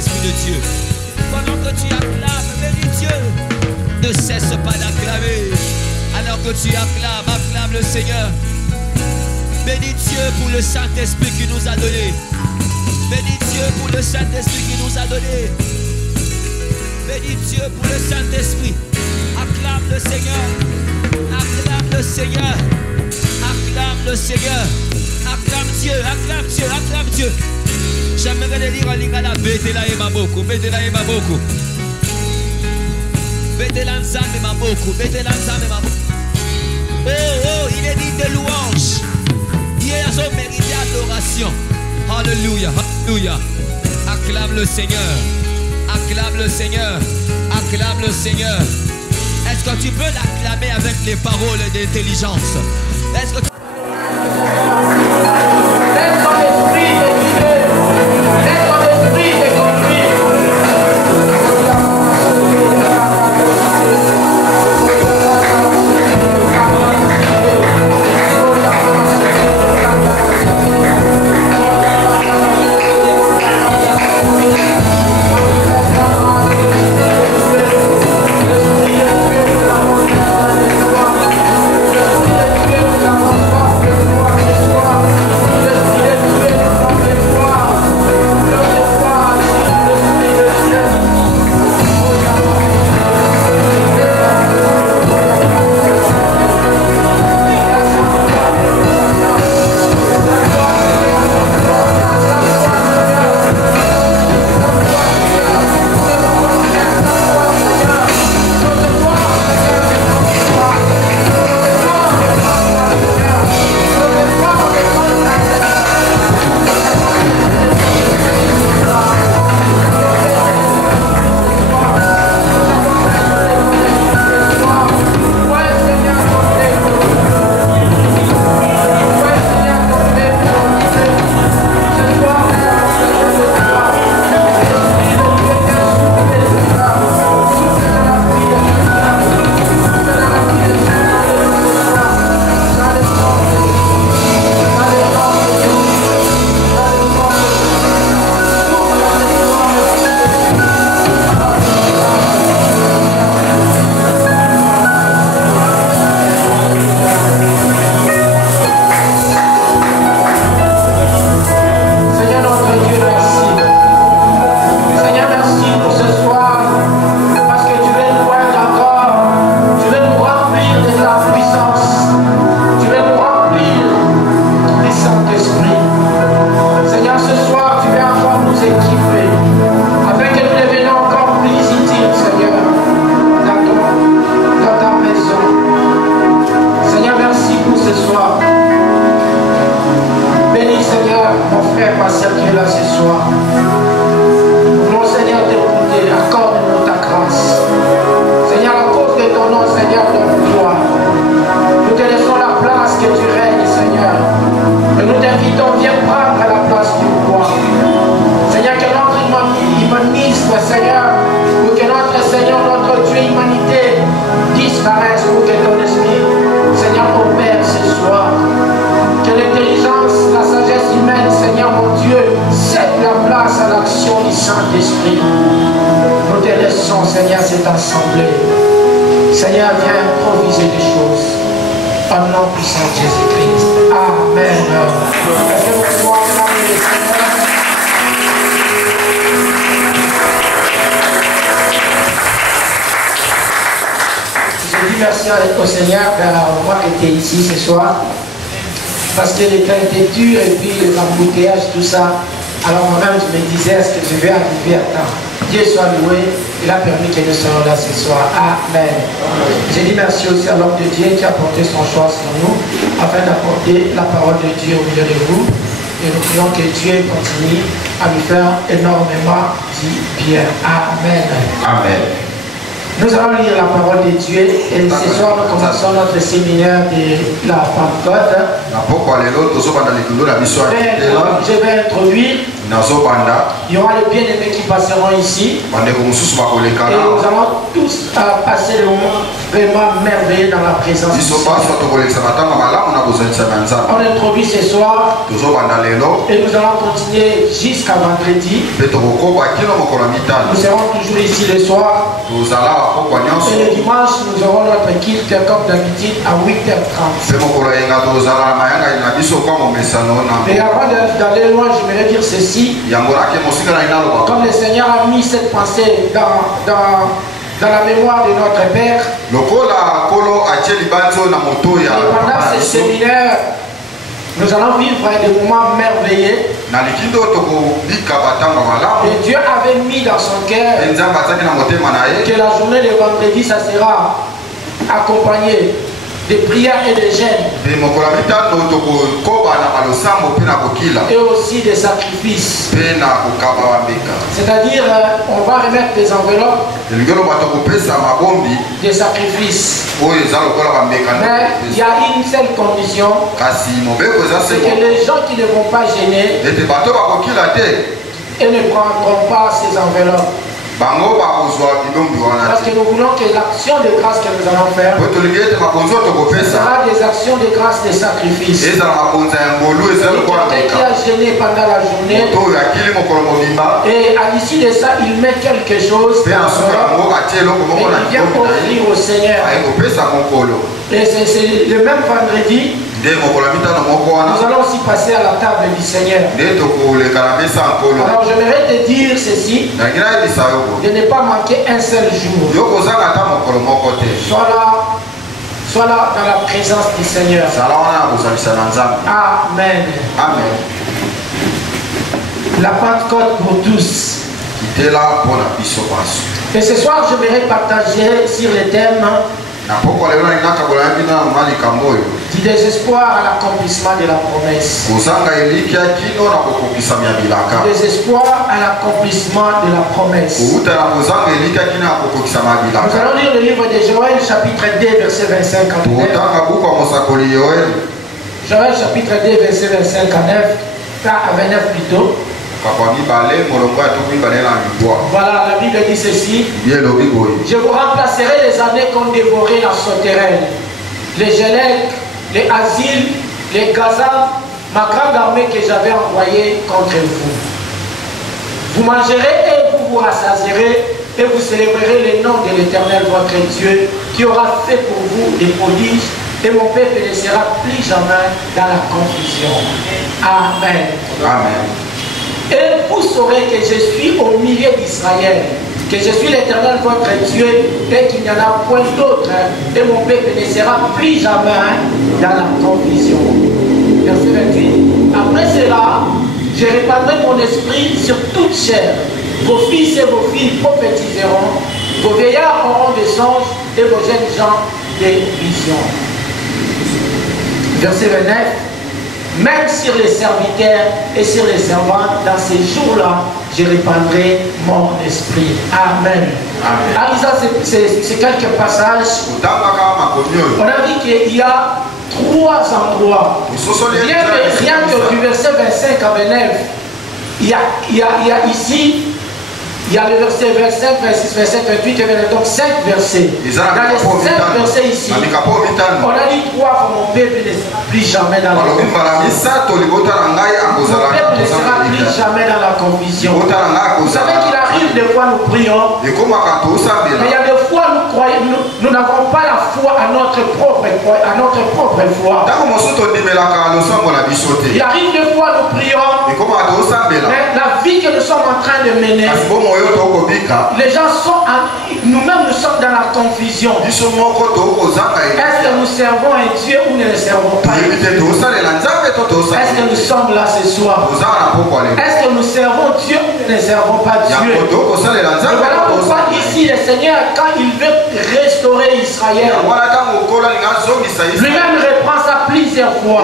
Saint-Esprit de Dieu. Pendant que tu acclames, bénis Dieu. Ne cesse pas d'acclamer. Alors que tu acclames, acclame le Seigneur. Bénis Dieu pour le Saint-Esprit qui nous a donné. Bénis Dieu pour le Saint-Esprit qui nous a donné. Bénis Dieu pour le Saint-Esprit. Acclame le Seigneur. Acclame le Seigneur. Acclame le Seigneur. Acclame Dieu. Acclame Dieu. Acclame Dieu. J'aimerais le lire en lingala. Betela et Maboko. Betela et Maboko. Betela ensemble et Maboko. Betela ensemble et Maboko. Oh, il est dit de louange. Il est à son mérité adoration. Alléluia. Alléluia. Acclame le Seigneur. Acclame le Seigneur. Acclame le Seigneur. Est-ce que tu peux l'acclamer avec les paroles d'intelligence? Est-ce que tu... Au Seigneur, moi qui étais ici ce soir, parce que les temps étaient durs et puis les embouteillages, tout ça. Alors moi-même, je me disais, est-ce que je vais arriver à temps? Dieu soit loué, il a permis que nous soyons là ce soir. Amen. J'ai dit merci aussi à l'homme de Dieu qui a porté son choix sur nous, afin d'apporter la parole de Dieu au milieu de vous. Et nous prions que Dieu continue à nous faire énormément du bien. Amen. Amen. Nous allons lire la parole de Dieu et ce soir nous commençons notre séminaire de la Pentecôte. Je vais introduire Il y aura les bien-aimés qui passeront ici. Et nous allons tous passer le moment vraiment merveilleux dans la présence du Seigneur. On introduit ce soir et nous allons continuer jusqu'à vendredi. Nous serons toujours ici le soir. Et le dimanche, nous aurons notre culte comme d'habitude à 8h30. Et avant d'aller loin, j'aimerais dire ceci. Comme le Seigneur a mis cette pensée dans la mémoire de notre Père, pendant ce séminaire, nous allons vivre des moments merveilleux. Et Dieu avait mis dans son cœur que la journée de vendredi, ça sera accompagné de prières et de jeûnes. Et aussi des sacrifices. C'est-à-dire, on va remettre des enveloppes des sacrifices. Mais il y a une seule condition, c'est que les gens qui ne vont pas gêner et ne prendront pas ces enveloppes. Parce que nous voulons que l'action de grâce que nous allons faire sera des actions de grâce, des sacrifices. Quelqu'un qui a gêné pendant la journée et à l'issue de ça, il met quelque chose et il vient offrir au Seigneur. Et c'est le même vendredi. Nous allons aussi passer à la table du Seigneur. Alors j'aimerais te dire ceci, de ne pas manquer un seul jour. Sois là dans la présence du Seigneur. Amen. Amen. La Pentecôte pour tous. Et ce soir j'aimerais partager sur le thème du désespoir à l'accomplissement de la promesse. Du désespoir à l'accomplissement de la promesse. Nous allons lire le livre de Joël, chapitre 2, verset 25 à 9. Joël, chapitre 2, verset 25 à 29 plutôt. Voilà, la Bible dit ceci. Je vous remplacerai les années qu'ont dévoré la sauterelle, les Gélèques, les Asiles, les Gazas, ma grande armée que j'avais envoyée contre vous. Vous mangerez et vous vous rassasierez et vous célébrerez le nom de l'Éternel votre Dieu qui aura fait pour vous des prodiges et mon peuple ne sera plus jamais dans la confusion. Amen. Amen. Et vous saurez que je suis au milieu d'Israël, que je suis l'Éternel votre Dieu et qu'il n'y en a point d'autre, et mon peuple ne sera plus jamais dans la confusion. Verset 28. Après cela, je répandrai mon esprit sur toute chair. Vos fils et vos filles prophétiseront, vos vieillards auront des songes et vos jeunes gens des visions. Verset 29. Même sur les serviteurs et sur les servantes, dans ces jours-là, je répandrai mon esprit. Amen. Alors ça, c'est quelques passages. On a dit qu'il y a 3 endroits. Rien que du verset 25 à 29, il y a ici, il y a le verset 25, 26, 27, 28 et 29, donc 5 versets. Dans les 5 versets ici, on a dit 3 fois mon peuple ne sera plus jamais dans la confusion. Mon peuple ne sera plus jamais dans la confusion. Vous savez qu'il arrive des fois nous prions, mais il y a des fois nous croyons, nous n'avons pas la foi à notre propre foi. Il arrive des fois nous prions, mais la vie que nous sommes en train de mener, les gens sont, nous-mêmes nous sommes dans la confusion. Est-ce que nous servons un Dieu ou nous ne servons pas? Est-ce que nous sommes là ce soir? Est-ce que nous servons Dieu ou nous ne servons pas Dieu? Et voilà pourquoi ici le Seigneur, quand il veut restaurer Israël, lui-même reprend ça plus plusieurs fois.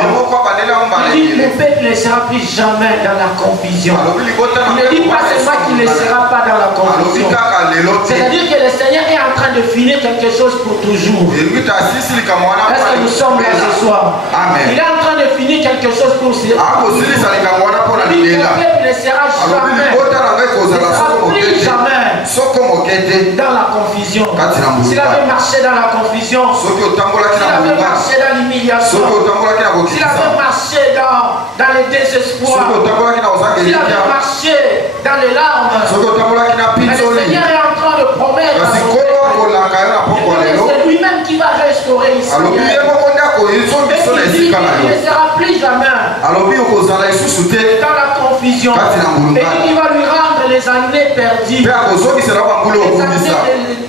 Il dit le peuple ne sera plus jamais dans la confusion. Il ne dit pas seulement qu'il ne sera pas dans la confusion. C'est-à-dire que le Seigneur est en train de finir quelque chose pour toujours. Est-ce que nous sommes là ce soir? Amen. Il est en train de finir quelque chose pour toujours. Le peuple ne sera jamais, dans la confusion. S'il avait marché dans la confusion, s'il avait marché dans l'humiliation, s'il avait marché dans le désespoir, s'il avait marché dans les larmes, mais le Seigneur est en train de promettre c'est lui-même qui va restaurer Israël. Il ne sera plus jamais dans la confusion. Et il va lui rendre les années perdues, les années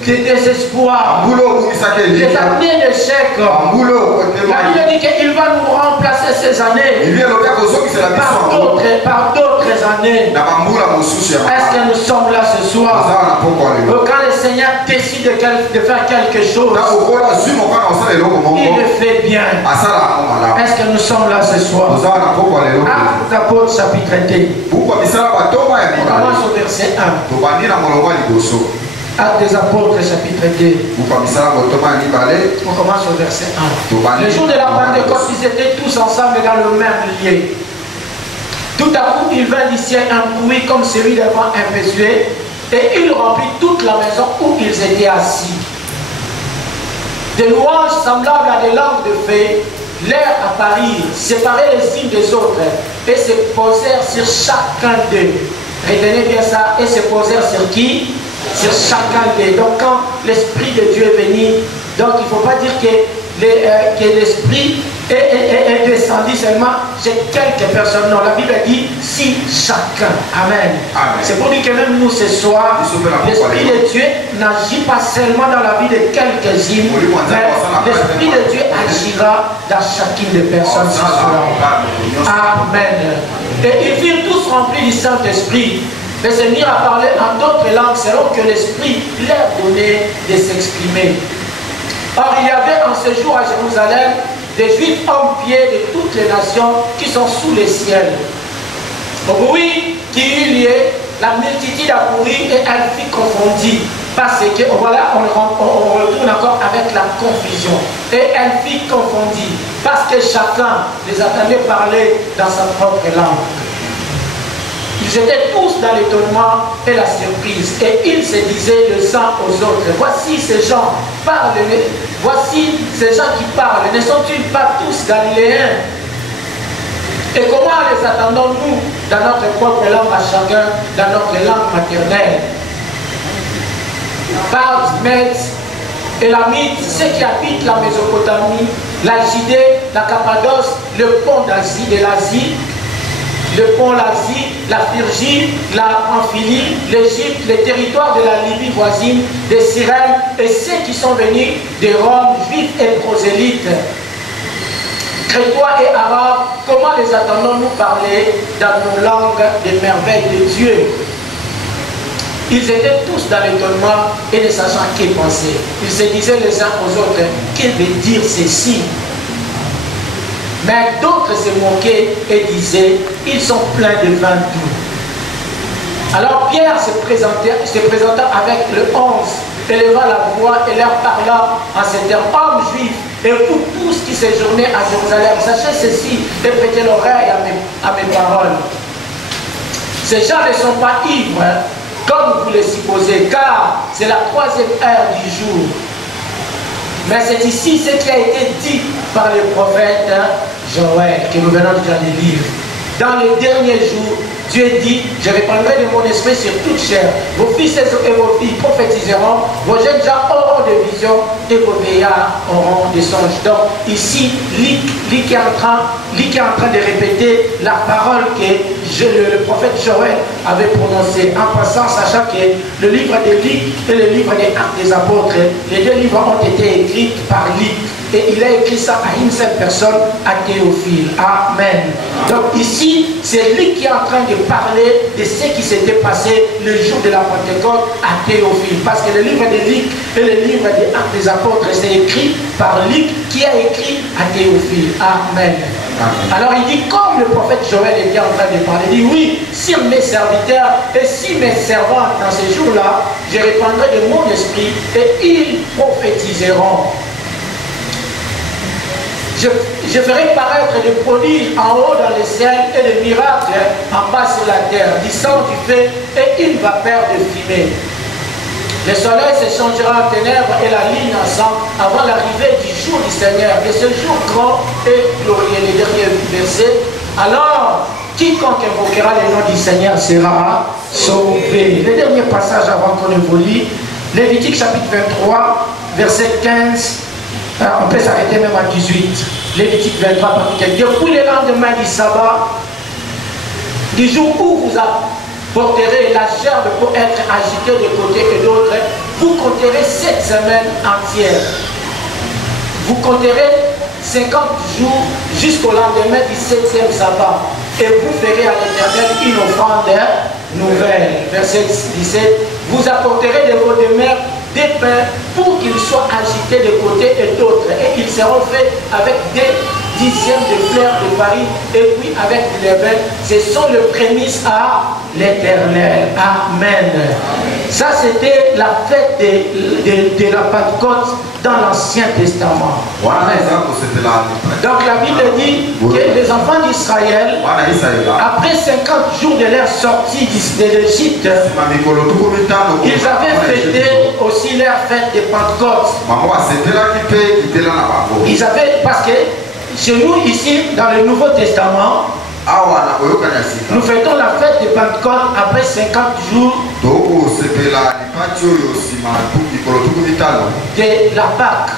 de désespoir, les années d'échec. La Bible dit qu'il va nous remplacer ces années par d'autres années. Est-ce que nous sommes là ce soir? Quand le Seigneur décide de faire quelque chose, il le fait bien. Est-ce que nous sommes là ce soir? Actes des Apôtres chapitre 2. On commence au verset 1. Actes des Apôtres chapitre 2. On commence au verset 1. Le jour de la Pentecôte, ils étaient tous ensemble dans le même lieu. Tout à coup, il vint du ciel un bruit comme celui d'un vent impétueux, et il remplit toute la maison où ils étaient assis. Des louanges semblables à des langues de feu leur apparurent, séparés les unes des autres, et se posèrent sur chacun d'eux. Retenez bien ça, et se posèrent sur qui? Sur chacun d'eux. Donc quand l'Esprit de Dieu est venu, donc il ne faut pas dire que l'Esprit est descendu seulement chez quelques personnes. Non, la Bible dit si chacun. Amen. C'est pour dire que même nous ce soir, l'Esprit de Dieu n'agit pas seulement dans la vie de quelques-unes, mais l'Esprit de Dieu agira dans chacune des personnes ce soir. Amen. Et ils furent tous remplis du Saint-Esprit et se mirent à parler en d'autres langues selon que l'Esprit leur donnait de s'exprimer. Or, il y avait en ce jour à Jérusalem des Juifs hommes pieds de toutes les nations qui sont sous les ciels. Au bruit qui eut lieu, la multitude accourut et elle fut confondue. Parce que, voilà, on retourne encore avec la confusion. Et elle fut confondue. Parce que chacun les entendait parler dans sa propre langue. Ils étaient tous dans l'étonnement et la surprise. Et ils se disaient les uns aux autres, voici ces gens parlent, voici ces gens qui parlent, ne sont-ils pas tous galiléens? Et comment les attendons-nous dans notre propre langue à chacun, dans notre langue maternelle? Parthes, Mèdes, Élamites, ceux qui habitent la Mésopotamie, la Judée, la Cappadoce, le pont d'Asie, de l'Asie, le pont l'Asie, la Phrygie, la Pamphylie, l'Égypte, les territoires de la Libye voisine, de Cyrène, et ceux qui sont venus de Rome, juifs et prosélytes, crétois et arabes, comment les attendons-nous parler dans nos langues des merveilles de Dieu? Ils étaient tous dans l'étonnement et ne sachant qu'y penser. Ils se disaient les uns aux autres, que veut dire ceci? Mais d'autres se moquaient et disaient, ils sont pleins de vin doux. Alors Pierre se présenta avec le 11, éleva la voix et leur parla en ces termes, hommes juifs, et vous tous qui séjournez à Jérusalem, sachez ceci et prêtez l'oreille à mes paroles. Ces gens ne sont pas ivres, comme vous le supposez, car c'est la 3e heure du jour. Mais c'est ici ce qui a été dit par le prophète Joël, que nous venons déjà de lire. Dans les derniers jours, Dieu dit, je répandrai de mon esprit sur toute chair. Vos fils et vos filles prophétiseront, vos jeunes gens auront des visions et vos vieillards auront des songes. Donc ici, Luc est en train de répéter la parole que le prophète Joël avait prononcé. En passant, sachant que le livre des Luc et le livre des Actes des Apôtres, les deux livres ont été écrits par Luc. Et il a écrit ça à une seule personne, à Théophile. Amen. Donc ici, c'est lui qui est en train de parler de ce qui s'était passé le jour de la Pentecôte à Théophile. Parce que le livre de Luc et le livre des Actes des Apôtres, c'est écrit par Luc qui a écrit à Théophile. Amen. Alors il dit, comme le prophète Joël était en train de parler, il dit, oui, sur mes serviteurs et si mes servants dans ces jours-là, je répandrai de mon esprit et ils prophétiseront. Je ferai paraître des prodiges en haut dans les ciels et des miracles en bas sur la terre, du sang, du feu et une vapeur de fumée. Le soleil se changera en ténèbres et la lune en sang avant l'arrivée du jour du Seigneur, de ce jour grand et glorieux. Le dernier verset. Alors, quiconque invoquera le nom du Seigneur sera sauvé. Le dernier passage avant qu'on évolue, Lévitique chapitre 23, verset 15. On peut s'arrêter même à 18. Lévitique 23, depuis le lendemain du sabbat, du jour où vous apporterez la gerbe pour être agitée de côté et d'autre, vous compterez 7 semaines entières. Vous compterez 50 jours jusqu'au lendemain du 7e sabbat. Et vous ferez à l'Éternel une offrande nouvelle. Verset 17. Vous apporterez de vos demeures des pains pour qu'ils soient agités de côté et d'autre. Et ils seront faits avec des dixièmes de fleurs de farine et puis avec des levain. Ce sont les prémices à l'Éternel. Amen. Ça, c'était la fête de la Pentecôte dans l'Ancien Testament. Donc la Bible dit que les enfants d'Israël, après 50 jours de leur sortie de l'Égypte, ils avaient fêté aussi leur fête de Pentecôte. Ils avaient, parce que chez nous ici, dans le Nouveau Testament, nous fêtons la fête de Pentecôte après 50 jours de la Pâque.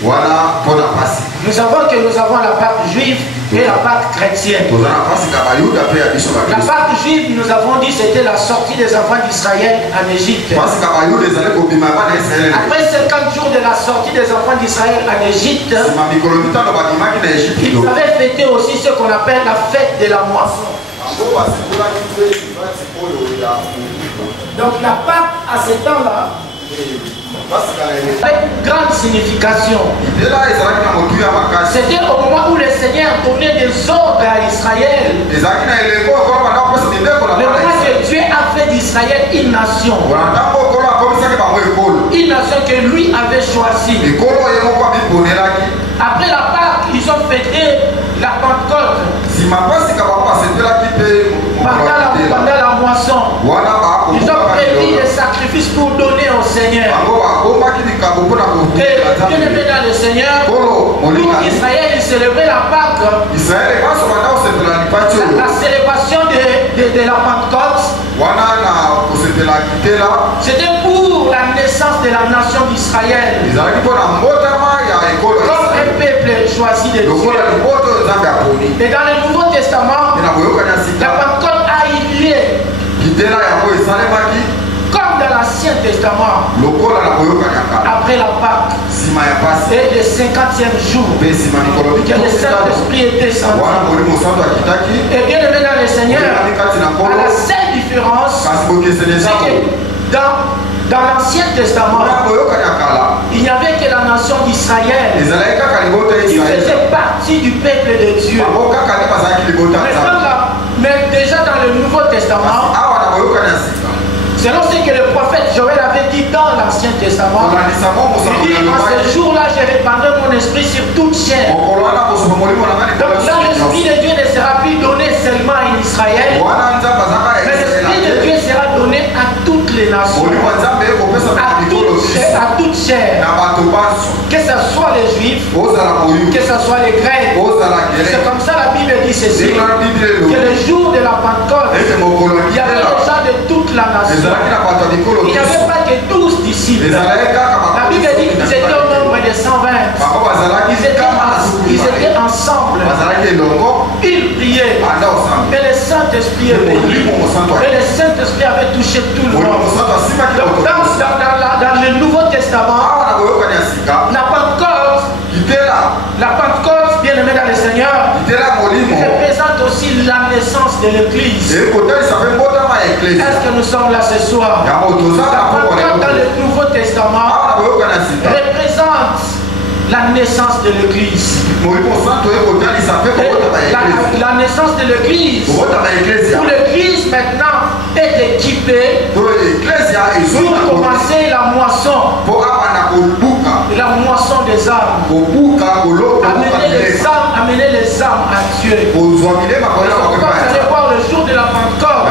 Nous savons que nous avons la Pâque juive et la Pâque chrétienne. La Pâque juive, nous avons dit, c'était la sortie des enfants d'Israël en Égypte. Après 50 jours de la sortie des enfants d'Israël en Égypte, ils avaient fêté aussi ce qu'on appelle la fête de la moisson. Donc la Pâque à ce temps-là, avec grande signification. C'était au moment où le Seigneur donnait des ordres à Israël. Le moment que Dieu a fait d'Israël une nation. Une nation que lui avait choisie. Après la Pâque, ils ont fêté la Pentecôte. Pendant la moisson, ils ont prévu des sacrifices pour donner au Seigneur. Et bien aimé dans le Seigneur, pour Israël, il célébrait la Pâque. La célébration de la Pentecôte, c'était pour la naissance de la nation d'Israël. Comme un peuple choisi de Dieu. Et dans le Nouveau Testament, la Pentecôte a eu lieu comme dans l'Ancien Testament, après la Pâque et le 50e jour que le Saint-Esprit est descendu. Et bien aimé dans le Seigneur, à la seule différence, c'est que dans l'Ancien Testament, il n'y avait que la nation d'Israël qui faisait partie du peuple de Dieu. Mais déjà dans le Nouveau Testament, selon ce que le prophète Joël avait dit dans l'Ancien Testament, il dit, en ce jour-là, je répandrai mon esprit sur toute chair. Donc là, l'esprit de Dieu ne sera plus donné seulement à Israël, mais l'esprit de Dieu sera donné à toutes les nations, à toute chair, que ce soit les Juifs, que ce soit les Grecs. C'est comme ça la Bible dit ceci, que le jour de la Pentecôte, il y avait des gens de toute la nation. Il n'y avait pas que 12 disciples. La Bible dit qu'ils étaient au nombre de 120. Ils étaient ensemble. ils priaient. Et le Saint-Esprit est venu. Et le Saint-Esprit avait touché tout le monde. Donc, dans le Nouveau Testament, la Pentecôte, bien aimé dans le Seigneur, représente aussi la naissance de l'Église. Est-ce que nous sommes là ce soir? La Pentecôte dans le Nouveau Testament représente la naissance de l'Église. La naissance de l'Église, où l'Église maintenant est équipée pour commencer la moisson. La moisson des âmes. Amener les âmes à Dieu. Vous allez voir le jour de la Pentecôte,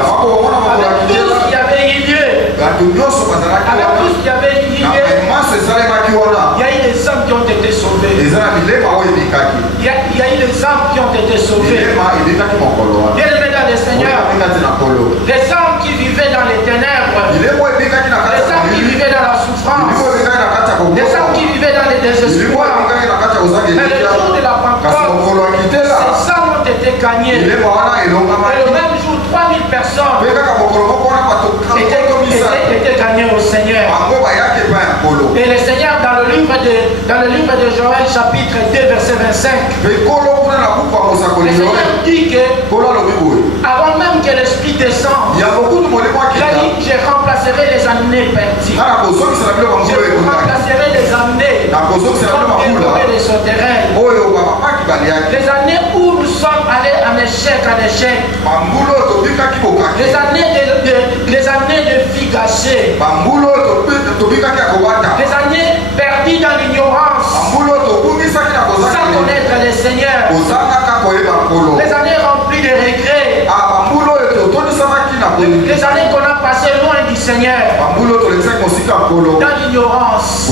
avec tout ce qui avait eu lieu. Avec tout ce qui avait eu lieu, il y a eu des âmes qui ont été sauvées. Il y a eu des âmes qui ont été sauvées. Bien aimé dans le Seigneur, les âmes qui vivaient dans les ténèbres, les âmes qui vivaient dans la souffrance, les âmes qui vivaient dans les désespoirs, mais le jour de la Pentecôte, ces âmes ont été gagnées. Et le même jour, 3000 personnes étaient gagnées au Seigneur. Et le Seigneur, dans le livre de Joël, chapitre 2, verset 25, le Seigneur dit que avant même que l'Esprit descende, il a dit: je remplacerai les années perdues. Je remplacerai les années comme des sauterelles. Les années où nous sommes allés en échec, les années de vie gâchée, les années perdues dans l'ignorance, sans connaître le Seigneur, les années remplies de regrets, les années qu'on a passées loin du Seigneur, dans l'ignorance.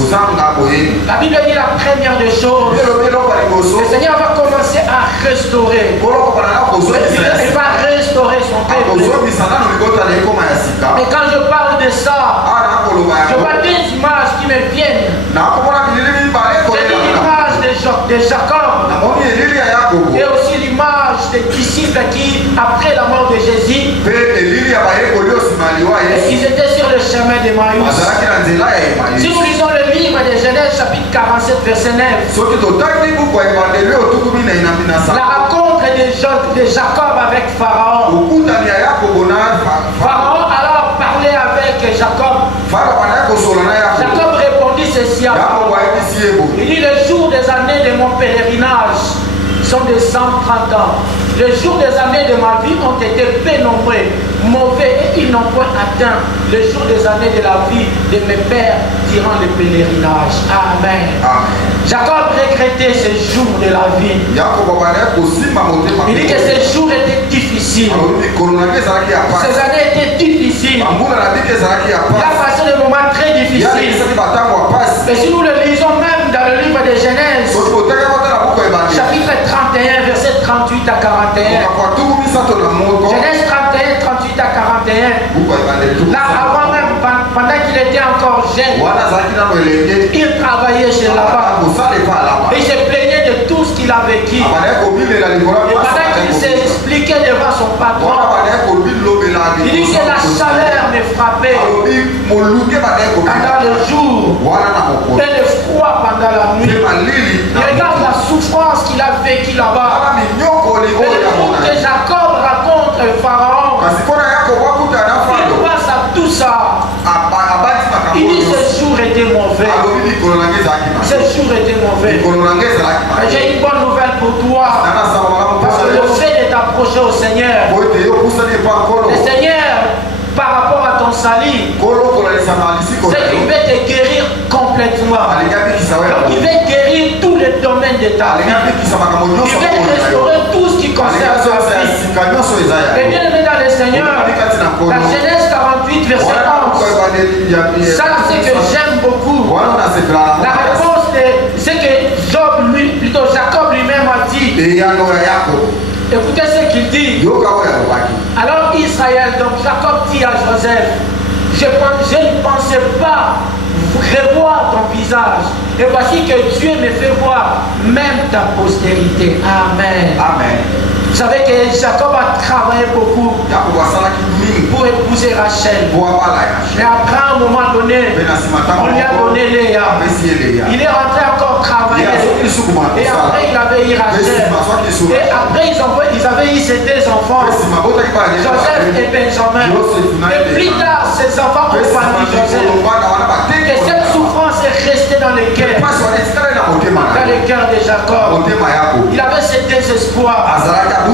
La Bible dit la première des choses, le Seigneur va commencer à restaurer. Il va restaurer son peuple. Et quand je parle de ça, je vois des images qui me viennent. J'ai l'image de Jacob et aussi l'image des disciples qui, après la mort de Jésus, ils étaient sur le chemin d'Emmaüs. Si nous lisons le livre de Genèse chapitre 47 verset 9, la rencontre de Jacob avec Pharaon. Pharaon alors parlait avec Jacob. Jacob répondit ceci à Pharaon. Il dit: le jour des années de mon pèlerinage sont de 130 ans. Les jours des années de ma vie ont été pénombrés, mauvais, et ils n'ont point atteint le jour des années de la vie de mes pères durant le pèlerinage. Amen. Jacob regrettait ces jours de la vie. Il dit que ces jours étaient difficiles. Ces années étaient difficiles. Il a passé des moments très difficiles. Et si nous le lisons même dans le livre de Genèse, chapitre 31, verset 38 à 41. Genèse 31, 38 à 41. Là, avant même, pendant qu'il était encore jeune, il travaillait chez Laban. Et il se plaignait de tout ce qu'il a vécu. Et pendant qu'il s'expliquait devant son patron, il dit que la chaleur me frappait pendant le jour et le froid pendant la nuit. Il regarde la souffrance qu'il a vécue là-bas. Et le jour que Jacob raconte Pharaon, il passe à tout ça. Il dit: ce jour était mauvais. Ce jour était mauvais. J'ai une bonne nouvelle pour toi. Parce que le fait de t'approcher au Seigneur, le Seigneur, par rapport à ton salut, c'est qu'il veut te guérir complètement. Donc il veut guérir tous les domaines de ta vie. Il veut restaurer tout ce qui concerne ta vie. Et bien aimé dans le Seigneur, la Genèse 48 verset 11, ça c'est que j'aime beaucoup. La réponse c'est que Job, plutôt Jacob lui-même a dit. Écoutez ce qu'il dit. Alors Israël, donc Jacob dit à Joseph: je ne pensais pas revoir ton visage. Et voici que Dieu me fait voir même ta postérité. Amen. Amen. Vous savez que Jacob a travaillé beaucoup pour épouser Rachel. Mais après un moment donné, on lui a donné Léa. Il est rentré encore travailler. Et après il avait eu Rachel. Et après ils avaient eu ces deux enfants, Joseph et Benjamin. Et plus tard, ces enfants ont famille Joseph. Et cette souffrance est restée dans le cœur. Dans le cœur de Jacob. Il avait ce désespoir. Il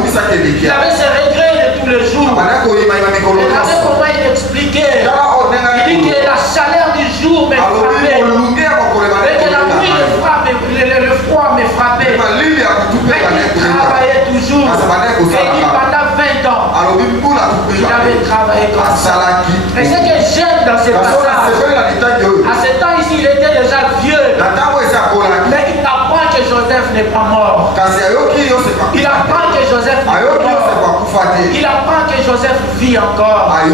avait ce regret de tous les jours. Et regardez comment il expliquait. Il dit que la chaleur du jour me frappait. Et que la nuit le froid me frappait. Mais il travaillait toujours. Et il dit pendant 20 ans, il avait travaillé comme ça. Et ce que j'aime dans ce passage, à ce temps ici, il était déjà vieux. Mais il apprend que Joseph n'est pas mort. Il apprend que Joseph n'est pas mort. Il apprend que Joseph vit encore. Et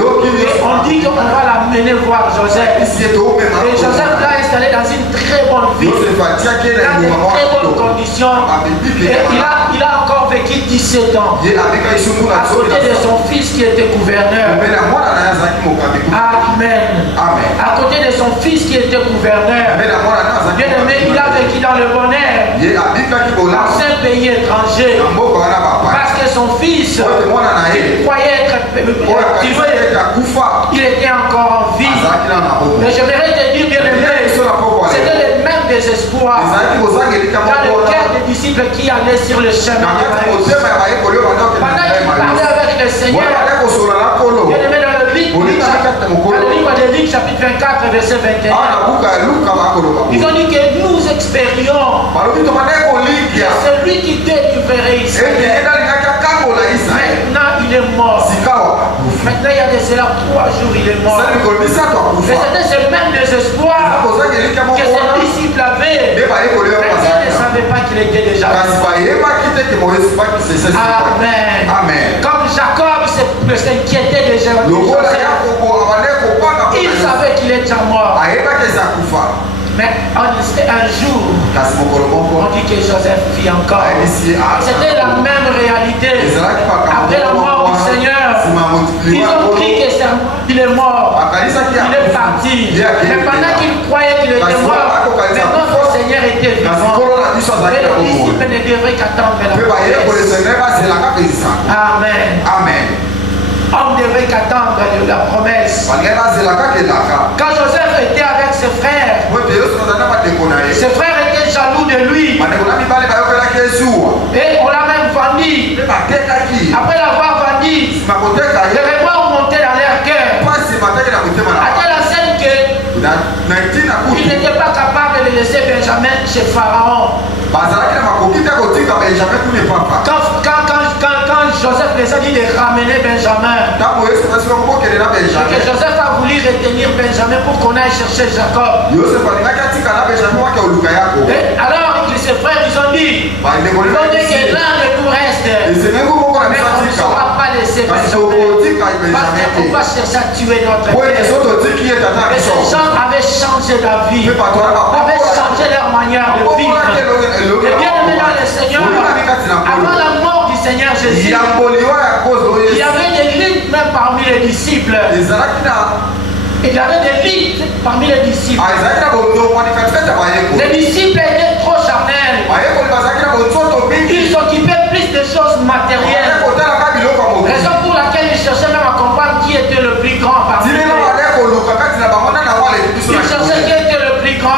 on dit qu'on va l'amener voir Joseph. Et Joseph l'a installé dans une très bonne vie, dans de très bonnes conditions. Et il a encore vécu 17 ans. À côté de son fils qui était gouverneur. Amen. À côté de son fils qui était gouverneur. Bien aimé, il a vécu dans le bonheur. Dans un pays étranger. Parce que son fils, il croyait être il était encore en vie. Mais j'aimerais te dire, bien aimé, c'était le même désespoir dans le cœur des disciples qui allaient sur le chemin d'Emmaüs. Pendant qu'ils parlaient avec le Seigneur, bien aimé, dans le livre de Luc, chapitre 24, verset 21, ils ont dit que nous expérions que celui qui délivrerait Israël, maintenant il est mort. Maintenant il y a de cela 3 jours il est mort. Mais c'était ce même désespoir que ses disciples avaient. Mais ils ne savaient pas qu'il était déjà mort. Amen. Comme Jacob s'inquiétait déjà. Il savait qu'il était déjà mort. Mais un jour, on dit que Joseph vit encore. C'était la même réalité. Après la mort du Seigneur, ils ont cru qu'il est mort. Il est parti. Mais pendant qu'ils croyaient qu'il était mort, maintenant que le Seigneur était vivant. Et les disciples ne devraient qu'attendre la promesse. Amen. On devrait qu'attendre la promesse. Quand Joseph était avec ses frères étaient jaloux de lui. Et on l'a même vendu. Après l'avoir vendu, les remords ont monté dans leur cœur. À telle enseigne qu'il n'était pas capable de laisser Benjamin chez Pharaon. Quand Joseph les a dit de ramener Benjamin, que Joseph a voulu retenir Benjamin pour qu'on aille chercher Jacob. Et alors ses frères ils ont dit que l'un de nous reste, mais on ne saura pas laisser Benjamin parce qu'on va chercher à tuer notre père. Et ces gens avaient changé la vie, avaient changé leur manière de vivre. Et bien aimé dans le Seigneur, avant la mort du Seigneur Jésus, il y avait des luttes même parmi les disciples. Il y avait des luttes parmi les disciples. Les disciples étaient trop charnels. Ils s'occupaient plus des choses matérielles. Raison pour laquelle ils cherchaient même à comprendre qui était le plus grand parmi eux. Ils cherchaient qui était le plus grand.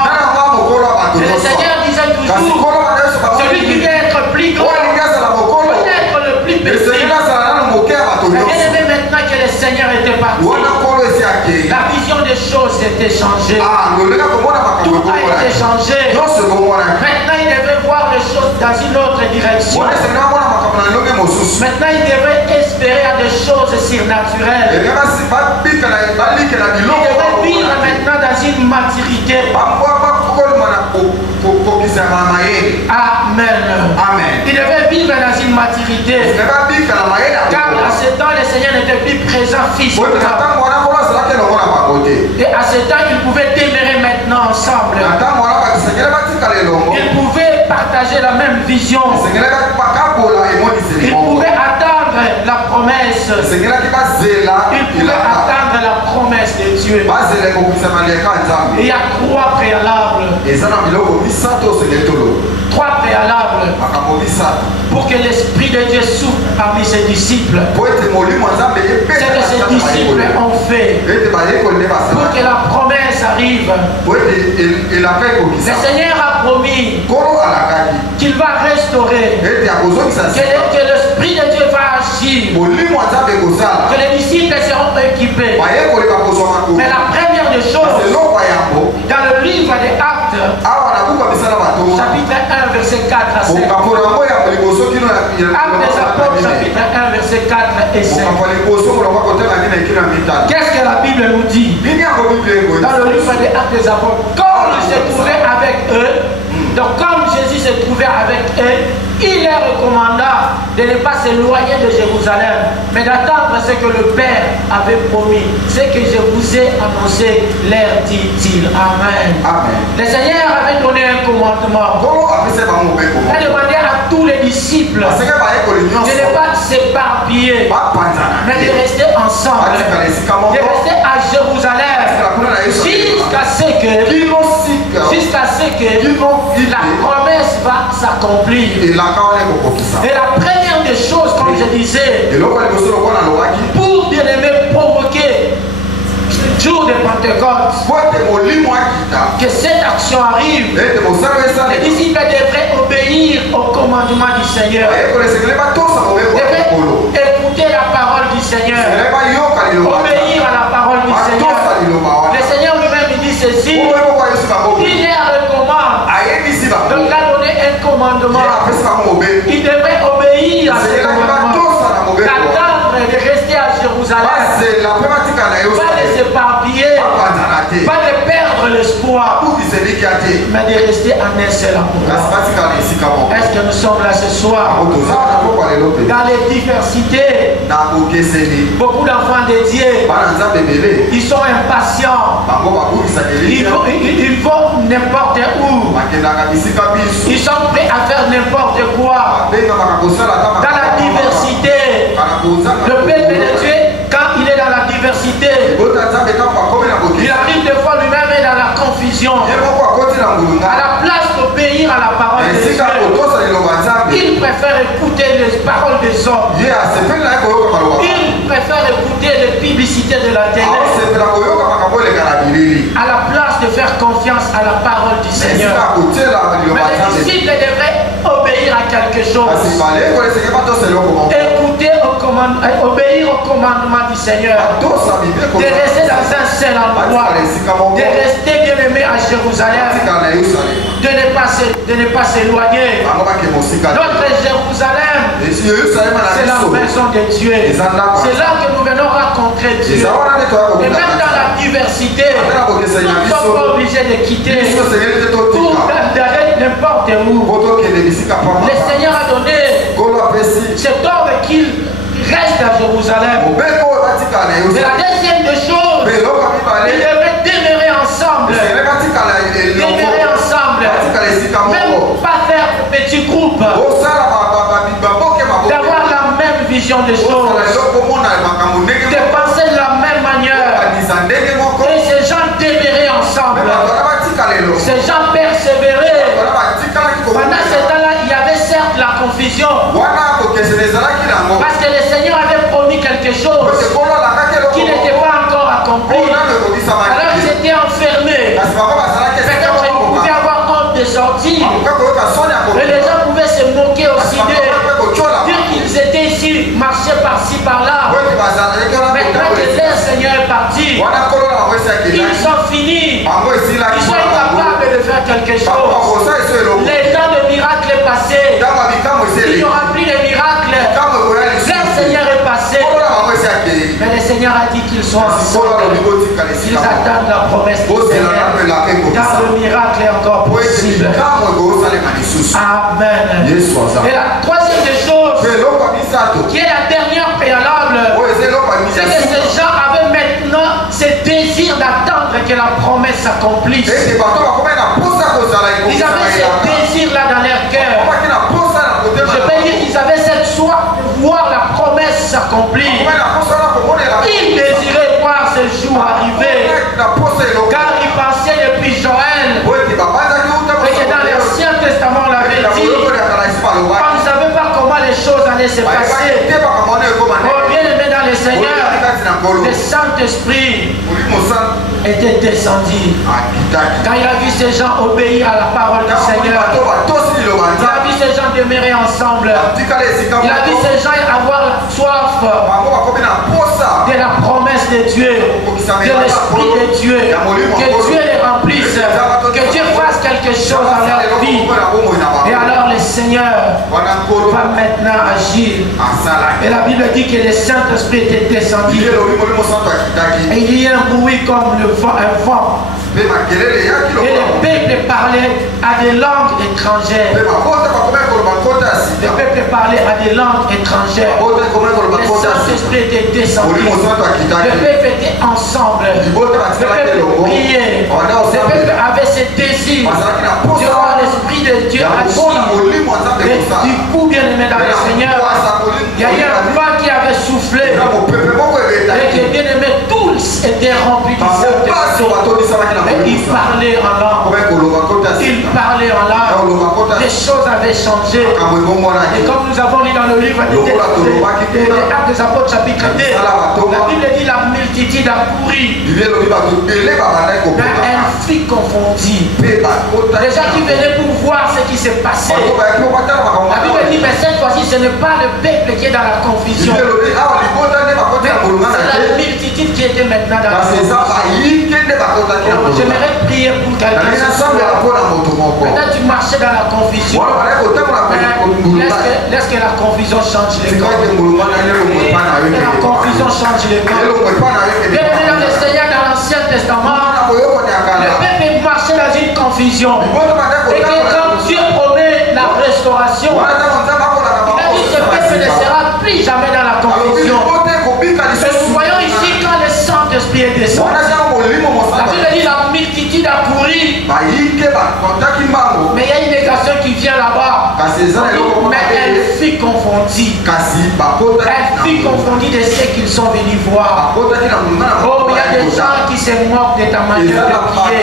Et le Seigneur disait toujours, celui qui veut être plus grand peut être le plus petit. Et maintenant que le Seigneur était parti, la vision des choses était changée. Tout a été changé. Maintenant il devait voir les choses dans une autre direction. Maintenant il devait espérer à des choses surnaturelles. Il devait vivre maintenant dans une maturité. Amen. Il devait vivre dans une maturité. Car à ce temps, le Seigneur n'était plus présent physiquement. Et à ce temps, ils pouvaient demeurer maintenant ensemble. Ils pouvaient partager la même vision. Ils pouvaient promesse. Il pouvait attendre la promesse de Dieu. Il y a 3 préalables. 3 préalables pour que l'Esprit de Dieu souffle parmi ses disciples. C'est que ses disciples ont fait pour que la promesse arrive. Le Seigneur a promis qu'il va restaurer, que l'Esprit de Dieu va agir, que les disciples seront équipés. Mais la première des choses, dans le livre des Actes, chapitre 1, verset 4 à 7. Actes des Apôtres, chapitre 1, verset 4 et 7. Qu'est-ce que la Bible nous dit? Dans le livre des Actes des Apôtres, comme il s'est trouvé avec eux, donc comme Jésus s'est trouvé avec eux, il leur recommanda de ne pas s'éloigner de Jérusalem, mais d'attendre ce que le Père avait promis. Ce que je vous ai annoncé, leur dit-il. Amen. Amen. Le Seigneur avait donné un commandement. Il a demandé à tous les disciples de ne pas s'éparpiller, mais de rester ensemble, de rester à Jérusalem, jusqu'à ce que la promesse va s'accomplir. Et la première des choses, comme je disais, pour bien aimer provoquer le jour de Pentecôte, que cette action arrive, les disciples devraient obéir au commandement du Seigneur, devraient écouter la parole du Seigneur, obéir à la parole du Seigneur. Le Seigneur lui-même dit ceci, il les recommande. Donc il a donné un commandement. Il devrait obéir à ce commandement, d'attendre et de rester à Jérusalem, pas de s'éparpiller, pas de perdre l'espoir, mais de rester en un seul endroit. Est-ce que nous sommes là ce soir? Dans les diversités, beaucoup d'enfants de Dieu, ils sont impatients, ils vont n'importe où, ils sont prêts à faire n'importe quoi. Dans la diversité, le peuple de Dieu, quand il est dans la diversité, il arrive des fois lui-même est dans la confusion. À la place d'obéir à la parole de Dieu, il préfère écouter les paroles des hommes. Il préfère écouter les publicités de la télé à la place de faire confiance à la parole du Seigneur. Mais les disciples devraient obéir à quelque chose. Écouter obéir au commandement du Seigneur. De rester dans un seul endroit. De rester bien aimé à Jérusalem. De ne pas s'éloigner. Notre Jérusalem, c'est la maison de Dieu. C'est là que nous venons rencontrer Dieu. Et même dans la diversité, nous ne sommes pas obligés de quitter pour d'aller n'importe où. Le Seigneur a donné cet ordre qu'il reste à Jérusalem. C'est la deuxième des choses. Ils devraient demeurer ensemble. Demeurer ensemble. Même pas faire petits groupes. D'avoir la même vision des choses. De penser de la même manière. Et ces gens demeuraient ensemble. Ces gens persévéraient. Pendant ce temps-là, il y avait certes la confusion. Parce que le Seigneur avait promis quelque chose qui n'était pas encore accompli. Alors ils étaient enfermés. Peut-être qu'ils pouvaient avoir honte de sortir. Et les gens pouvaient se moquer aussi d'eux. Dire qu'ils étaient ici, marchaient par-ci, par-là. Maintenant que leur Seigneur est parti, ils sont finis. Ils sont incapables de faire quelque chose. Les temps de miracle est passé. Ils n'ont rempli les miracles. Leur Seigneur est passé. Mais le Seigneur a dit qu'ils sont ensemble. Ils attendent la promesse du Seigneur. Car le miracle est encore possible. Amen. Et la troisième des choses, qui est la dernière préalable, c'est que ces gens avaient maintenant ce désir d'attendre que la promesse s'accomplisse. Ils avaient ce désir-là dans leur cœur. Je peux dire qu'ils avaient cette soif de voir la promesse s'accomplir. Car il pensait depuis Joël. Et que dans l'Ancien Testament, on l'avait dit. On ne savait pas comment les choses allaient se passer. Oh, bien aimé dans le Seigneur, le Saint-Esprit était descendu. Quand il a vu ces gens obéir à la parole du Seigneur, il a vu ces gens demeurer ensemble. Il a vu ces gens avoir la soif de la promesse de Dieu, de l'Esprit de Dieu, que Dieu les remplisse, que Dieu fasse quelque chose dans leur vie. Et alors le Seigneur va maintenant agir. Et la Bible dit que le Saint-Esprit était descendu. Et il y a un bruit comme le vent, un vent. Et le peuple parlait à des langues étrangères. Le peuple parlait à des langues étrangères. Le Saint-Esprit était descendu. Le peuple était ensemble. Le peuple priait. Le peuple avait ce désir de voir l'Esprit de Dieu agir. Et du coup, bien aimé dans le Seigneur, il y a eu un vent qui avait soufflé. Et que bien aimé, tous étaient remplis du Saint-Esprit. Et il parlait en langue. Il parlait en langue. Les choses avaient changé. Et comme nous avons lu dans le livre des Actes des Apôtres chapitre 2, la Bible dit la multitude a couru. Mais elle fut confondue. Les gens qui venaient pour voir ce qui s'est passé. La Bible dit, mais cette fois-ci, ce n'est pas le peuple qui est dans la confusion. C'est la multitude qui était maintenant dans la confusion. J'aimerais prier pour quelqu'un. Maintenant tu marchais dans la confusion. Laisse que la confusion change les corps. Que la confusion change les corps. Bien aimé dans le Seigneur, dans l'Ancien Testament, le peuple marchait dans une confusion. Et que quand Dieu promet la restauration, il a dit que ce peuple ne sera plus jamais dans la confusion. Et nous voyons ici quand le Saint-Esprit est descendu. La Bible dit la multitude a couru. Mais il y a une négation qui vient là-bas. Mais elle fut confondue. Elle fut confondue de ceux qu'ils sont venus voir. Oh, il y a des gens qui se moquent de ta manière de prier.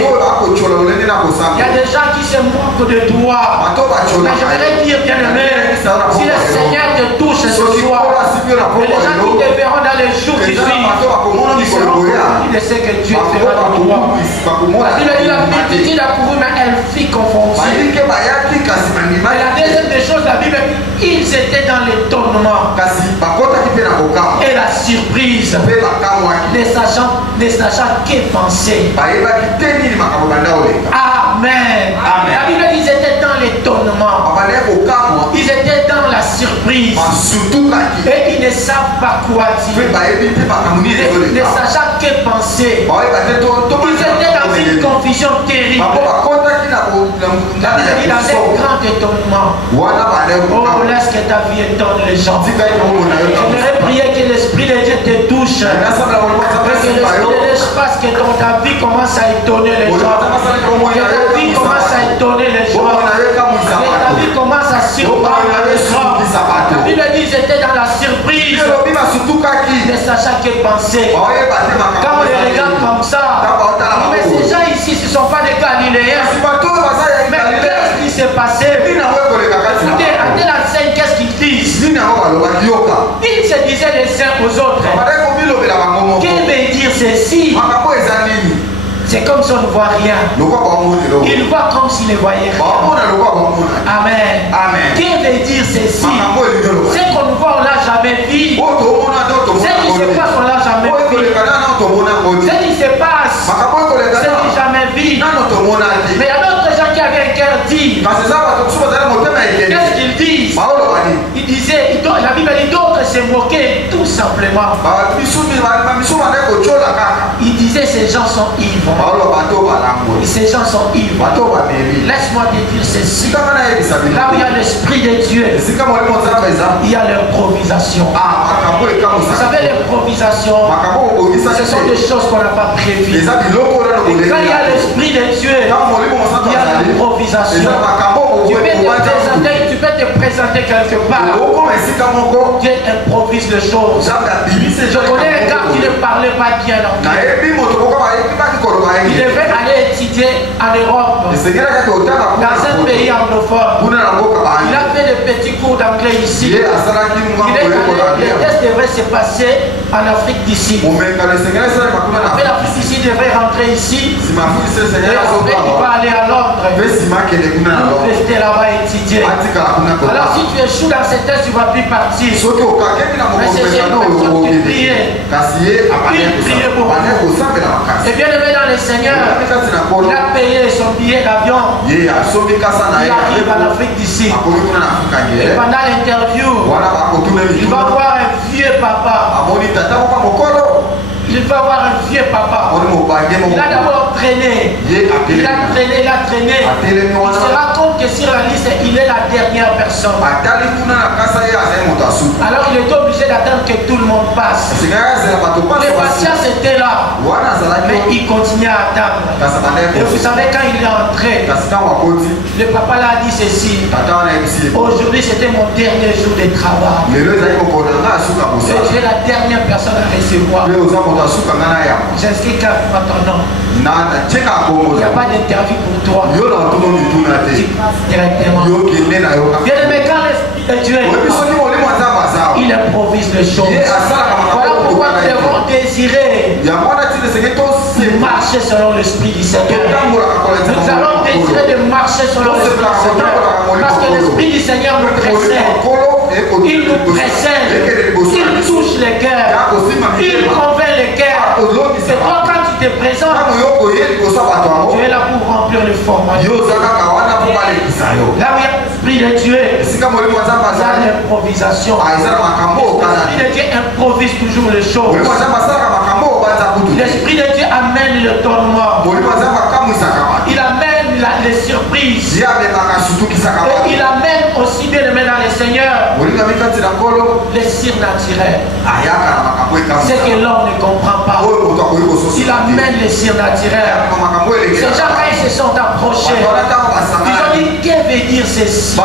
Il y a des gens qui se moquent de toi. Mais je voudrais dire, bien aimé, si le Seigneur te touche ce soir, et les gens qui te verront dans les jours qui suivent, ils seront confondus de ce que Dieu fera dans toi. La Bible dit la multitude a couru, mais elle fut confondue. Et la deuxième des choses, la Bible dit, ils étaient dans l'étonnement et la surprise, ne sachant que penser. Amen. La Bible dit, ils étaient dans l'étonnement. Ils étaient dans la surprise. Et ils ne savent pas quoi dire. Ne sachant que penser. Ils étaient dans une confusion terrible. La Bible dit dans un grand étonnement. Oh, laisse que ta vie étonne les gens. J'aimerais prier que l'Esprit de Dieu te touche. Que l'Esprit de Dieu fasse que ta vie commence à étonner les gens. Que ta vie commence à étonner les gens. Que ta vie commence à surprendre les gens. La Bible dit qu'ils étaient dans la surprise. Ne sachant que penser. Quand on les regarde comme ça, mais ces gens ici, ce ne sont pas des Galiléens. Mais qu'est-ce qui s'est passé? Écoutez, à tel enseigne, qu'est-ce qu'ils disent? Ils se disaient les uns aux autres. Qu'est-ce que veut dire ceci? C'est comme si on ne voit rien. Ils voient comme s'ils ne voyaient rien. Amen. Qu'est-ce que veut dire ceci? C'est qu'on voit, on ne l'a jamais vu. Ce qui se passe, on ne l'a jamais vu. Ce qui se passe, c'est qui jamais vu. Mais il y a d'autres gens qui avaient un cœur dit. Qu'est-ce qu'ils disent? Ils disaient, la Bible dit d'autres se moquaient tout simplement. Ils disaient ces gens sont ivres. Ces gens sont ivres. Laisse-moi te dire ceci. Là où il y a l'Esprit de Dieu, il y a l'improvisation. Vous savez, l'improvisation, ce sont des choses qu'on n'a pas prévues. Et quand il y a l'Esprit de Dieu, il y a l'improvisation. Tu peux te présenter quelque part. Dieu improvise les choses. Je connais un gars qui ne parlait pas bien l'anglais. Il devait aller étudier en Europe, dans un pays anglophone. Il a fait des petits cours d'anglais ici. Les tests devraient se passer en Afrique d'ici. Après l'Afrique d'ici devrait rentrer ici. Et après il va aller à Londres. Pour rester là-bas étudier. Alors si tu échoues dans ces tests, tu ne vas plus partir. Mais c'est une personne qui priait. Il priait beaucoup. Et bien aimé dans le Seigneur, il a payé son billet d'avion. Il arrive en Afrique d'ici. Et pendant l'interview, il va voir un vieux papa. Il va voir un vieux papa. Il a d'abord traîné. Il a traîné. Il se rend compte que sur la liste, il est la dernière personne. Alors il est obligé d'attendre que tout le monde passe. Les patients étaient là. Mais il continuait à attendre. Et vous savez, quand il est entré, le papa l'a dit ceci. Aujourd'hui, c'était mon dernier jour de travail. Et tu es la dernière personne à recevoir. J'inscris à ton nom. Il n'y a pas d'interview pour toi. Directement. Bien aimé, quand l'Esprit de Dieu est là, il improvise les choses. Voilà pourquoi nous devons désirer marcher selon l'Esprit du Seigneur. Nous allons désirer de marcher selon l'Esprit du Seigneur. Parce que l'Esprit du Seigneur nous précède. Il nous précède. Il touche les cœurs. Il convainc les cœurs. Et toi, quand tu te présentes, tu es là pour remplir le format. Là où il y a l'Esprit de Dieu, il y a l'improvisation. L'Esprit de Dieu improvise toujours les choses. L'Esprit de Dieu amène le tournement. Il amène les surprises. Et il amène aussi, bien aimé dans le Seigneur, les surnaturels. C'est que l'homme ne comprend pas. Il amène les surnaturels. Ces gens, quand ils se sont approchés, ils ont dit, qu'est-ce que veut dire ceci?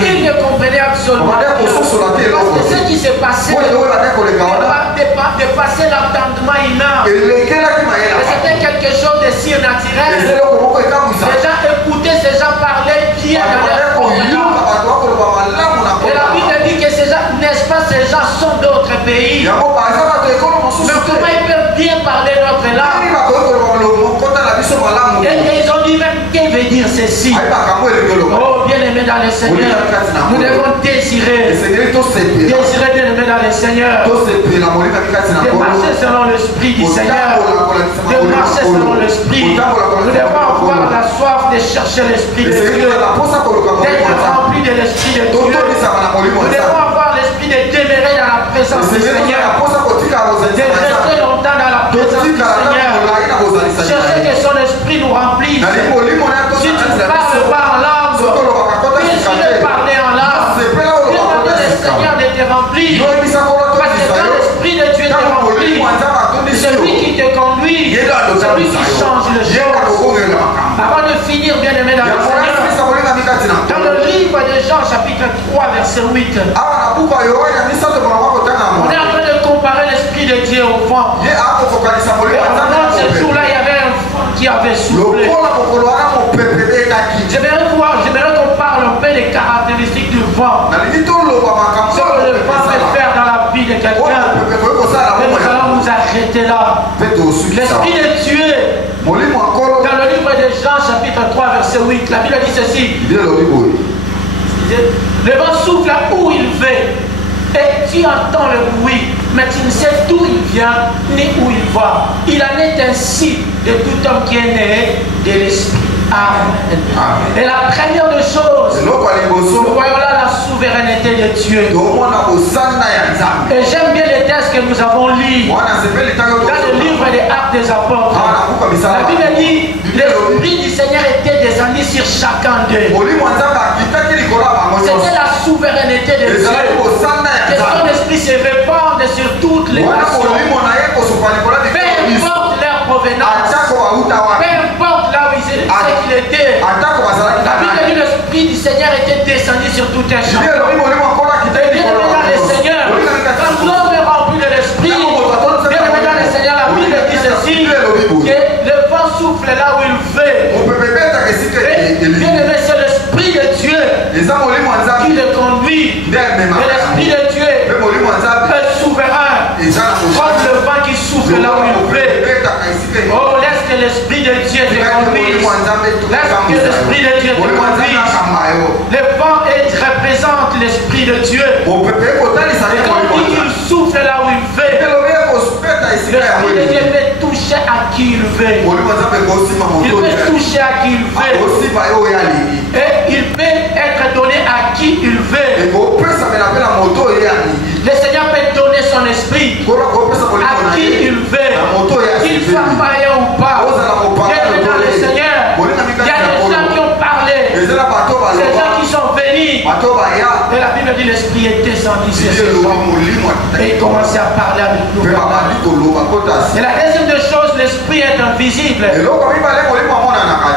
Ils ne comprenaient absolument rien. Parce que ce qui s'est passé dépasser l'entendement humain. C'était quelque chose de surnaturel. Les gens écoutaient, ces gens parlaient bien dans leur confiance. Et la Bible dit que ces gens, n'est-ce pas, ces gens sont d'autres pays. Mais comment ils peuvent bien parler notre langue? Et ils ont dit même, qu'est-ce que veut dire ceci? Oh, bien aimé dans le Seigneur, nous devons désirer bien aimé dans le Seigneur, de marcher selon l'Esprit du Seigneur, de marcher selon l'Esprit. Nous devons avoir la soif de chercher l'Esprit de Dieu, d'être rempli de l'Esprit de Dieu. Nous devons avoir l'Esprit de demeurer dans la présence du Seigneur, de rester longtemps dans la présence du Seigneur. Chercher que son Esprit nous remplisse. Si tu ne parles pas en langue, continue de parler en langue. Demande le Seigneur de te remplir. Parce que quand l'Esprit de Dieu te remplit, c'est lui qui te conduit, c'est lui qui change les choses. Avant de finir, bien aimé dans le Seigneur, dans le livre de Jean, chapitre 3, verset 8, on est en train de comparer l'Esprit de Dieu au vent. Et pendant ce jour-là, il y avait un vent qui avait soufflé. J'aimerais qu'on parle un peu des caractéristiques du vent. Ce que le vent peut faire dans la vie de quelqu'un. Et nous allons nous arrêter là. L'Esprit de Dieu, dans le livre de Jean, chapitre 3, verset 8, la Bible dit ceci. Le vent souffle où il veut. Et tu entends le bruit, mais tu ne sais d'où il vient ni où il va. Il en est ainsi de tout homme qui est né de l'Esprit. Amen. Et la première des choses, nous voyons là la souveraineté de Dieu. Et j'aime bien les textes que nous avons lus dans le livre des Actes des Apôtres. La Bible dit l'Esprit du Seigneur était descendu sur chacun d'eux. C'était la souveraineté de Dieu. Que son esprit se répande sur toutes les nations. Peu importe leur provenance, peu importe là où il était. La Bible dit l'Esprit du Seigneur était descendu sur tout un champ. Et bien aimé dans le Seigneur, quand l'homme est rempli de l'Esprit, bien aimé dans le Seigneur, la Bible dit ceci, que le souffle là où il veut. Bien aimé, c'est l'Esprit de Dieu qui le conduit. Et l'Esprit de Dieu est souverain. Comme le vent qui souffle là où il veut. Oh, laisse que l'Esprit de Dieu te conduise. Laisse que l'Esprit de Dieu te conduise. Le vent représente l'Esprit de Dieu. Et quand il dit qu'il souffle là où il veut, l'Esprit de Dieu peut toucher à qui il veut. Il peut toucher à qui il veut. Et il peut être donné à qui il veut. Le Seigneur peut donner son esprit à qui il veut. Qu'il soit païen ou pas. Viens dans le Seigneur. Il y a des gens qui ont parlé. Des gens qui sont venus. Et la Bible dit l'Esprit était descendu sur ce soir. Et il commençait à parler avec nous. Et la deuxième des choses, l'Esprit est invisible.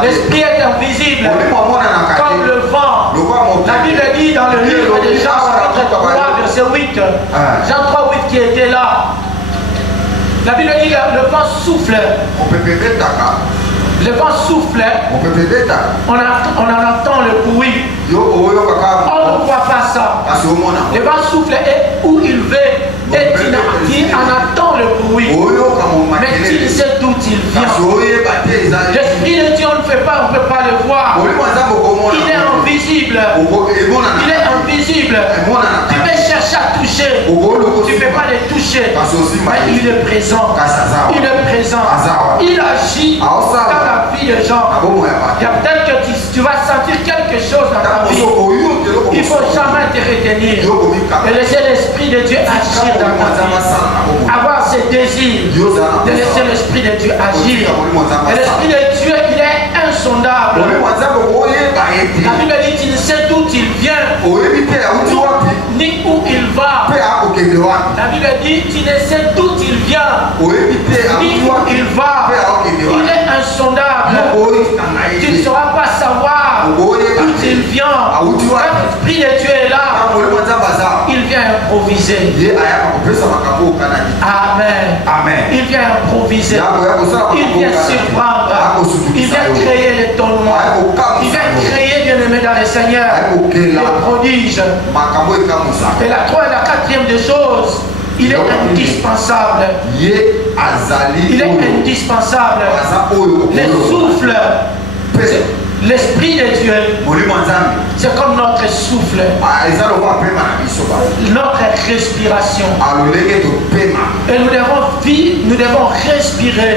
L'Esprit est invisible. Comme le vent. La Bible dit dans le livre de Jean 3, verset 8. Jean 3, 8 qui était là. La Bible dit que le vent souffle. Le vent souffle. On entend le bruit. On ne voit pas ça. Le vent souffle et où il veut. Et tu en entends le bruit. Mais tu ne sais d'où il vient. L'Esprit de Dieu, on ne peut pas le voir. Il est invisible. Il est invisible. Tu peux chercher à toucher. Tu ne peux pas le toucher. Mais il est présent. Il est présent. Il agit dans la vie des gens. Il y a peut-être que tu vas sentir quelque chose dans ta vie. Il ne faut jamais te retenir. Et laisser l'Esprit de Dieu agir dans ta vie. Avoir ses désirs. De laisser l'Esprit de Dieu agir. Et l'Esprit de Dieu, il est insondable. La Bible dit tu ne sais d'où il vient. Ni où il va. La Bible dit tu ne sais d'où il vient. Ni où il va. Il est insondable. Tu ne sauras pas savoir d'où il vient. Quand l'Esprit de Dieu est là, il vient improviser. Amen. Il vient improviser. Il vient surprendre. Il vient créer l'étonnement. Il vient créer, bien aimé dans le Seigneur, les prodiges. Et la quatrième des choses, il est indispensable. Il est indispensable. Le souffle, l'Esprit de Dieu, c'est comme notre souffle, notre respiration. Et nous devons respirer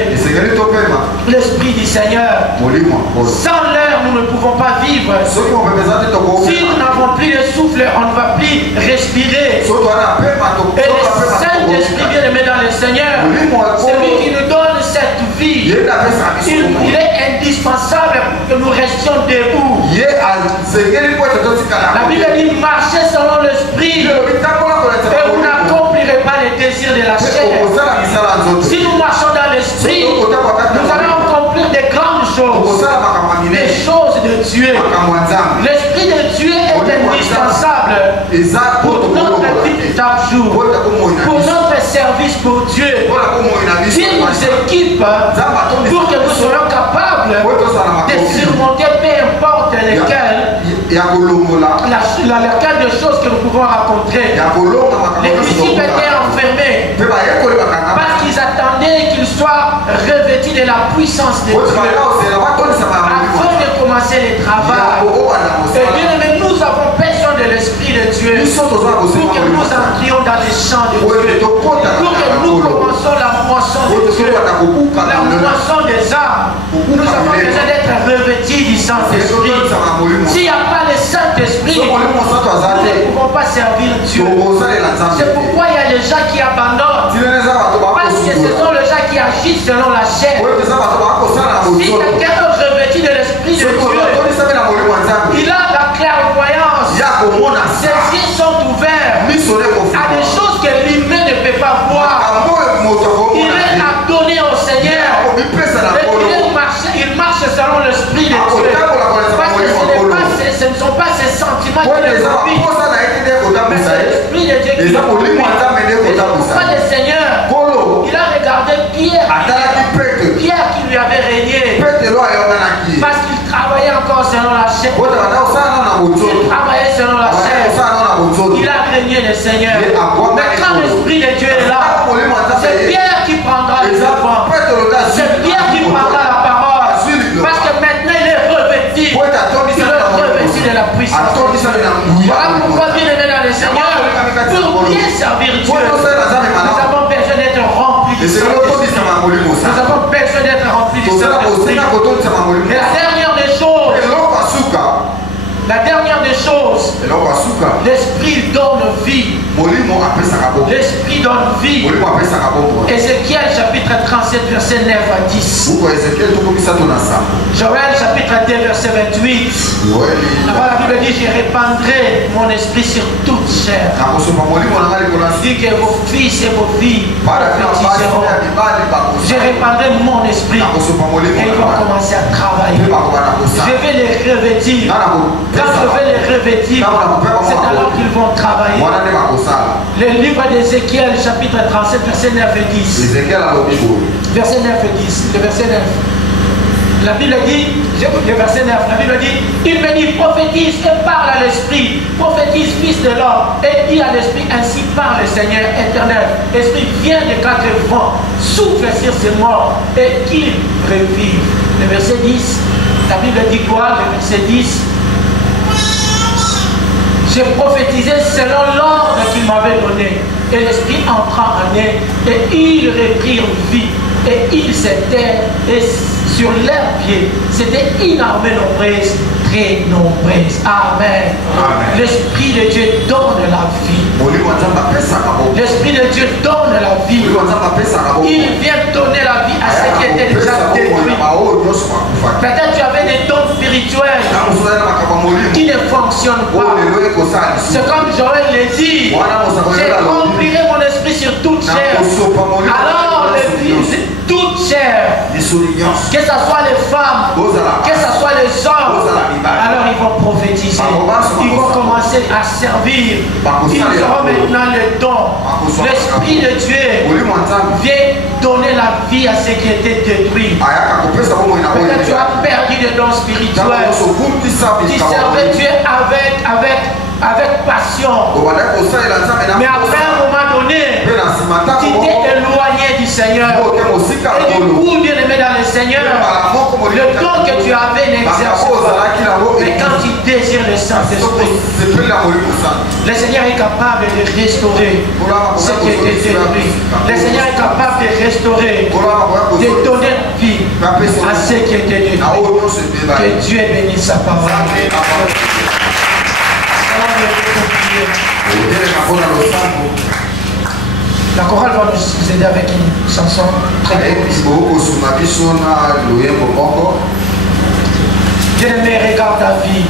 l'Esprit du Seigneur. Sans l'air, nous ne pouvons pas vivre. Si nous n'avons plus de souffle, on ne va plus respirer. Et le Saint-Esprit bien aimé dans le Seigneur, c'est lui qui nous donne cette vie. Il est indispensable pour que nous restions debout. La Bible dit marchez selon l'Esprit et vous n'accomplirez pas les désirs de la chair. Si nous marchons dans l'Esprit, nous allons accomplir des grandes choses, des choses de Dieu. L'Esprit de Dieu est indispensable pour notre vie de chaque jour, pour notre service pour Dieu. Il nous équipe pour que nous soyons capables de surmonter peu importe lesquelles, laquelle des choses que nous pouvons rencontrer. Les disciples étaient enfermés parce qu'ils attendaient qu'ils soient revêtus de la puissance de Dieu afin de commencer le travail. Et bien aimé, nous avons besoin de l'Esprit de Dieu pour que nous entrions dans les champs de Dieu, pour que nous commençons la moisson de Dieu, la moisson des âmes. Nous avons besoin d'être revêtus du Saint-Esprit. S'il n'y a pas le Saint-Esprit, nous ne pouvons pas servir Dieu. C'est pourquoi il y a des gens qui abandonnent. Parce que ce sont les gens qui agissent selon la chair. Si quelqu'un est revêtu de l'Esprit de Dieu, il a la clairvoyance. Ses yeux sont ouverts à des choses que l'humain ne peut pas voir. Il est adonné au Seigneur. Et il marche selon l'Esprit de Dieu. Parce que ce ne sont pas ses sentiments qui le conduisent, mais c'est l'Esprit de Dieu qui le conduit. Et c'est pourquoi le Seigneur, il a regardé Pierre qui lui avait régné. Il travaillait selon la chair. Il a régné le Seigneur. Mais quand l'Esprit de Dieu est là, c'est Pierre qui prendra les enfants. C'est Pierre qui prendra la parole. Parce que maintenant il est revêtu. Il est revêtu de la puissance. Voilà pourquoi, bien aimé dans le Seigneur, pour bien servir Dieu, nous avons besoin d'être remplis du Saint-Esprit. Nous avons besoin d'être remplis du Saint-Esprit. Et la dernière des choses, l'Esprit donne vie. L'Esprit donne vie. Ézéchiel chapitre 37 verset 9 à 10. Joël chapitre 2 verset 28. La Bible dit: je répandrai mon esprit sur toute chair. Il dit que vos fils et vos filles prophétiseront. Je répandrai mon esprit et ils vont commencer à travailler. Je vais les revêtir. Quand je vais les revêtir, c'est alors qu'ils vont travailler. Le livre d'Ézéchiel, chapitre 37, verset 9 et 10. Verset 9 et 10. Le verset 9. La Bible dit, le verset 9, la Bible dit: il me dit, prophétise et parle à l'Esprit. Prophétise, fils de l'homme, et dis à l'Esprit, ainsi parle le Seigneur éternel. Esprit, viens des quatre vents, souffle sur ces morts, et qu'ils revivent. Le verset 10, la Bible dit quoi? Le verset 10. J'ai prophétisé selon l'ordre qu'il m'avait donné. Et l'Esprit entra en eux, et ils reprirent vie. Et ils s'étaient, et sur leurs pieds, c'était une armée nombreuse, très nombreuse. Amen. L'Esprit de Dieu donne la vie. L'Esprit de Dieu donne la vie. Il vient donner la vie à ceux qui étaient déjà détruits. Peut-être tu avais des dons spirituels qui ne fonctionnent pas. C'est comme Joël l'a dit: j'accomplirai mon esprit sur toute chair. Alors toute chair, que ce soit les femmes, que ce soit les hommes, alors ils vont prophétiser, ils vont commencer à servir, ils auront maintenant le don. L'Esprit de Dieu vient donner la vie à ceux qui étaient détruits. Peut-être tu as perdu des dons spirituels, tu servais Dieu avec passion, mais après un moment donné, tu t'es éloigné du Seigneur. Et du coup, bien aimé dans le Seigneur, le don que tu avais n'exerce pas. Mais quand tu désires le Saint-Esprit, le Seigneur est capable de restaurer ce qui était détruit. Le Seigneur est capable de restaurer, de donner vie à ceux qui étaient détruits. Que Dieu bénisse sa parole. La chorale va nous aider avec une chanson très courte. Bien-aimé, regarde ta vie.